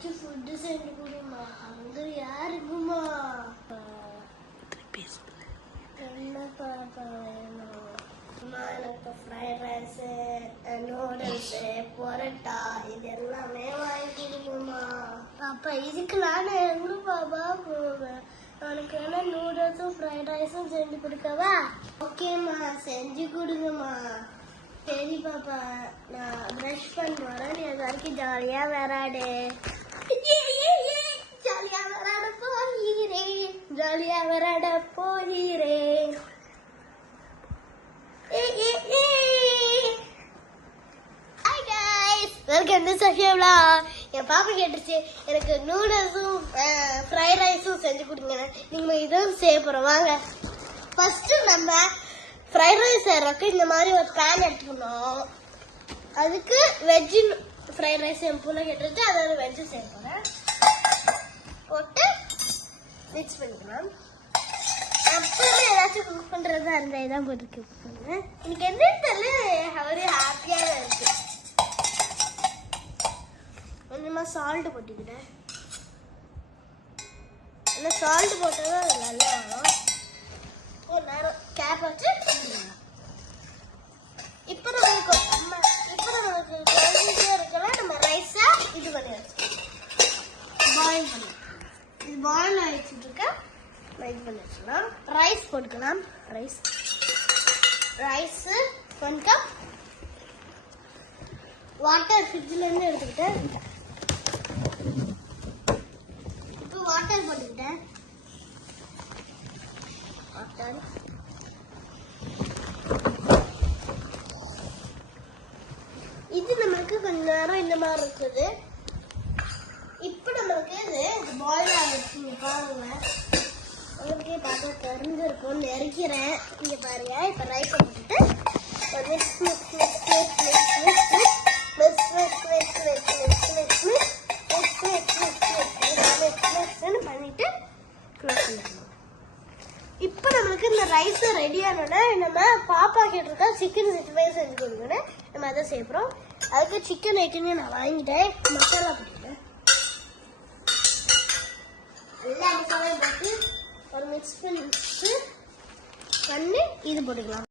ஏதாச்சும் ஃபுட்டு செஞ்சு கொடுமா. அங்கே யாருக்குமா என்ன பாப்பா வேணும்? அம்மா எனக்கு ஃப்ரைட் ரைஸு, நூடுல்ஸு, பொரோட்டா இது எல்லாமே வாங்கி கொடுக்குமா. அப்போ இதுக்கு நான் எங்கே பாப்பா போவேன்? உனக்கு வேணா நூடுல்ஸும் ஃப்ரைட் ரைஸும் செஞ்சு கொடுக்கவா? ஓகேம்மா, செஞ்சு கொடுங்கம்மா. சரி பாப்பா, நான் ப்ரஷ் பண்ண வரேன். நீ அது வரைக்கும் ஜாலியாக விளையாடு. ஜாலியாக விளையாட போகிறேன், ஜாலியாக விளையாட போகிறேன். Welcome to சஷியவ்லா. என் பாப்பா கேட்டுச்சு எனக்கு நூடுல்ஸும் ஃப்ரைட் ரைஸும் செஞ்சு கொடுங்க. நீங்கள் இதுவும் செய்ய போகிறோம். வாங்க, ஃபஸ்ட்டு நம்ம ஃப்ரைட் ரைஸ் செய்யறதுக்கு இந்த மாதிரி ஒரு பேன் எடுத்துக்கணும். அதுக்கு வெஜ்ஜு ஃப்ரைட் ரைஸ் என் பூனை கேட்டுட்டு அதாவது வெஜ்ஜு செய்ய போகிறேன். போட்டு மிக்ஸ் பண்ணிக்கலாம். எப்பவுமே ஏதாச்சும் குக் பண்ணுறதா இருந்தால் இதான் போட்டு குக் பண்ணுவேன். எனக்கு என்னன்னு தெரியல, ஒரு ஹாப்பியாக இருக்கு. கொஞ்சமாக சால்ட்டு போட்டுக்கிட்டேன். இல்லை சால்ட் போட்டால் தான் அது நல்லா வரும். ஒரு நேரம் கேப் வச்சு இப்போ நம்மளுக்கு குழந்தைக்கே இருக்கலாம். நம்ம ரைஸை இது பண்ணி வச்சு பாயில் பண்ணி இது பாயில் ஆகிடுச்சுட்டு இருக்க இது பண்ணி வச்சுக்கலாம். ரைஸ் போட்டுக்கலாம். ரைஸு 1 கப் வாட்டர் ஃப்ரிட்ஜிலேருந்து எடுத்துக்கிட்டேன். இப்போ வாட்டர் போட்டுக்கிட்டேன். இது நம்மளுக்கு கொஞ்ச நேரம் இந்த மாதிரி இருக்குது. இப்போ நம்மளுக்கு இது பாயில் ஆகிடுச்சு. பாருங்க, உங்களுக்கு பார்க்க தெரிஞ்சிருக்கும். நெருக்கிறேன் இங்க பாருங்க. இப்போ ரைஸ் போட்டுட்டு பண்ணிட்டு க்ளோஸ் பண்ணிக்கணும். இப்போ நம்மளுக்கு இந்த ரைஸ் ரெடி ஆனோன்னா நம்ம பாப்பா கேட்டிருக்கா சிக்கன் 65 செஞ்சு கொடுக்கணும். நம்ம அதை செய்யறோம். அதுக்கு சிக்கன் ஐட்டமே நான் வாங்கிட்டேன். மசாலா போட்டுக்கிறேன். எல்லா மசாலாவும் போட்டு ஒரு மிக்ஸ் பண்ணி இது போட்டுக்கலாம்.